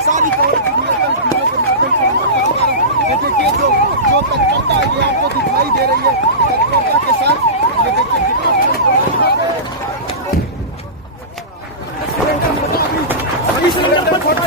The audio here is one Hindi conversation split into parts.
सारी खबर के माध्यम से ये देखिए जो तत्परता ये आपको दिखाई दे रही है, तत्परता के साथ ये देखिए सिलेंडर फटा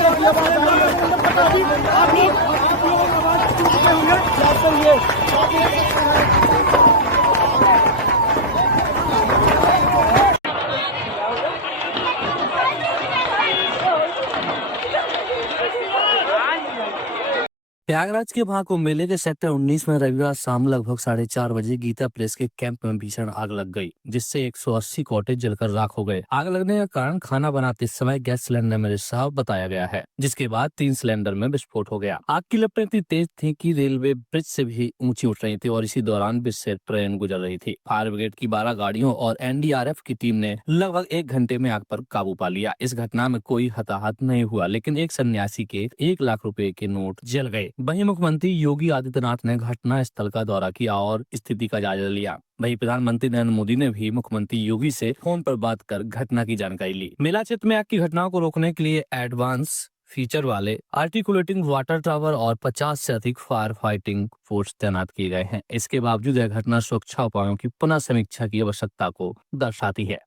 प्रयागराज के महाकुंभ मेले के सेक्टर 19 में रविवार शाम लगभग 4:30 बजे गीता प्रेस के कैंप में भीषण आग लग गई, जिससे 180 कॉटेज जलकर राख हो गए। आग लगने का कारण खाना बनाते समय गैस सिलेंडर में रिसाव बताया गया है, जिसके बाद 3 सिलेंडर में विस्फोट हो गया। आग की लपटें इतनी तेज थी कि रेलवे ब्रिज से भी ऊंची उठ रही थी और इसी दौरान ब्रिज से ट्रेन गुजर रही थी। फायर ब्रिगेड की 12 गाड़ियों और एनडीआरएफ की टीम ने लगभग 1 घंटे में आग पर काबू पा लिया। इस घटना में कोई हताहत नहीं हुआ, लेकिन एक सन्यासी के 1 लाख रुपए के नोट जल गए। वहीं मुख्यमंत्री योगी आदित्यनाथ ने घटना स्थल का दौरा किया और स्थिति का जायजा लिया। वहीं प्रधानमंत्री नरेंद्र मोदी ने भी मुख्यमंत्री योगी से फोन पर बात कर घटना की जानकारी ली। मेला क्षेत्र में आग की घटनाओं को रोकने के लिए एडवांस फीचर वाले आर्टिकुलेटिंग वाटर टावर और 50 से अधिक फायर फाइटिंग फोर्स तैनात किए गए हैं। इसके बावजूद यह घटना सुरक्षा उपायों की पुनः समीक्षा की आवश्यकता को दर्शाती है।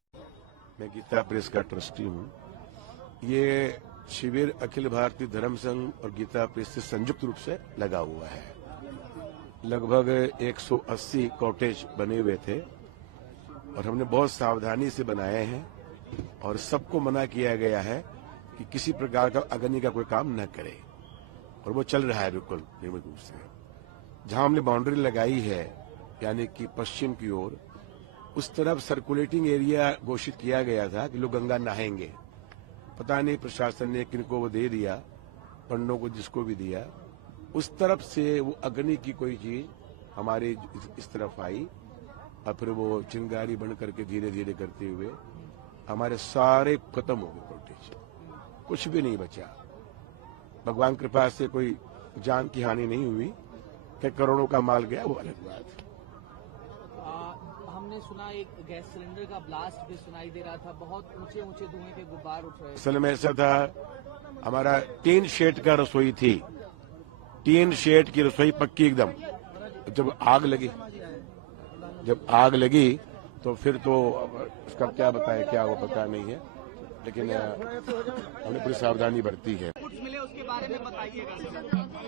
मैं गीता प्रेस का ट्रस्टी हूँ। ये शिविर अखिल भारतीय धर्म संघ और गीता प्रेस से संयुक्त रूप से लगा हुआ है। लगभग 180 कॉटेज बने हुए थे और हमने बहुत सावधानी से बनाए हैं और सबको मना किया गया है कि किसी प्रकार का अग्नि का कोई काम न करे, और वो चल रहा है बिल्कुल नियमित रूप से। जहां हमने बाउंड्री लगाई है यानी कि पश्चिम की ओर, उस तरफ सर्कुलेटिंग एरिया घोषित किया गया था कि लोग गंगा नहाएंगे। पता नहीं प्रशासन ने किनको वो दे दिया, पंडों को जिसको भी दिया, उस तरफ से वो अग्नि की कोई चीज हमारे इस तरफ आई और फिर वो चिंगारी बन करके धीरे धीरे करते हुए हमारे सारे खत्म हो गए कॉटेज, कुछ भी नहीं बचा। भगवान कृपा से कोई जान की हानि नहीं हुई, कि करोड़ों का माल गया वो अलग बात। हमने सुना एक गैस सिलेंडर का ब्लास्ट भी सुनाई दे रहा था, बहुत ऊंचे ऊंचे धुएं के गुब्बार उठ रहे थे। असल में ऐसा था, हमारा 3 शेड का रसोई थी, 3 शेड की रसोई पक्की एकदम। जब आग लगी तो फिर तो उसका क्या बताएं, क्या वो पता नहीं है, लेकिन हमने पूरी सावधानी बरती है। मिले उसके बारे में बताइएगा।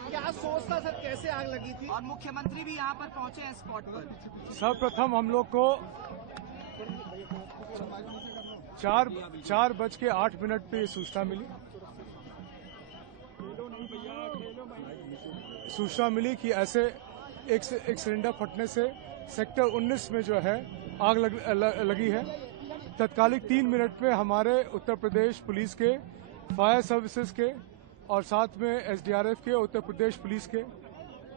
क्या सोच था सर, कैसे आग लगी थी, और मुख्यमंत्री भी यहाँ पर पहुंचे हैं स्पॉट पर। सर्वप्रथम हम लोग को 4:08 पे सूचना मिली कि ऐसे एक सिलेंडर फटने से सेक्टर 19 में जो है आग लगी है। तत्कालिक 3 मिनट में हमारे उत्तर प्रदेश पुलिस के, फायर सर्विसेज के और साथ में एसडीआरएफ के, उत्तर प्रदेश पुलिस के,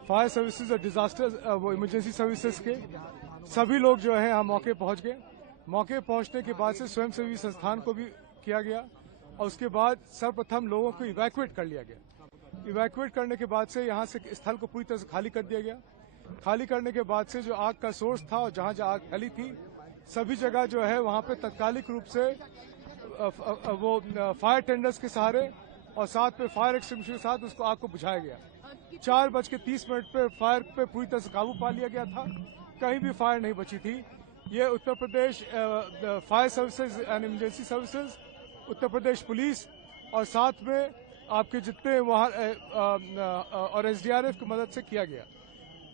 फायर सर्विसेज और डिजास्टर वो इमरजेंसी सर्विसेज के सभी लोग जो है हम मौके पहुंच गए। मौके पहुंचने के बाद से स्वयंसेवी संस्थान को भी किया गया और उसके बाद सर्वप्रथम लोगों को इवैक्यूएट कर लिया गया। इवैक्यूएट करने के बाद से यहाँ से स्थल को पूरी तरह से खाली कर दिया गया। खाली करने के बाद से जो आग का सोर्स था और जहां आग फैली थी, सभी जगह जो है वहां पे तत्कालिक रूप से वो फायर टेंडर्स के सहारे और साथ में फायर एक्सटिंग्विशर के साथ उसको आग को बुझाया गया। 4:30 पे फायर पे पूरी तरह से काबू पा लिया गया था, कहीं भी फायर नहीं बची थी। ये Uttar Pradesh fire services and emergency services, Uttar Pradesh police और साथ में आपके जितने वहां और एसडीआरएफ की मदद से किया गया।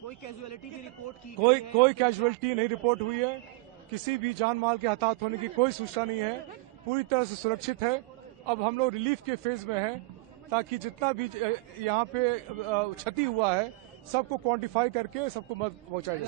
कोई कैजुअलिटी की रिपोर्ट की? कोई कैजुअलिटी नहीं रिपोर्ट हुई है। किसी भी जान माल के हताहत होने की कोई सूचना नहीं है। पूरी तरह से सुरक्षित है। अब हम लोग रिलीफ के फेज में हैं, ताकि जितना भी यहाँ पे क्षति हुआ है सबको क्वांटिफाई करके सबको मदद पहुंचाई जाए।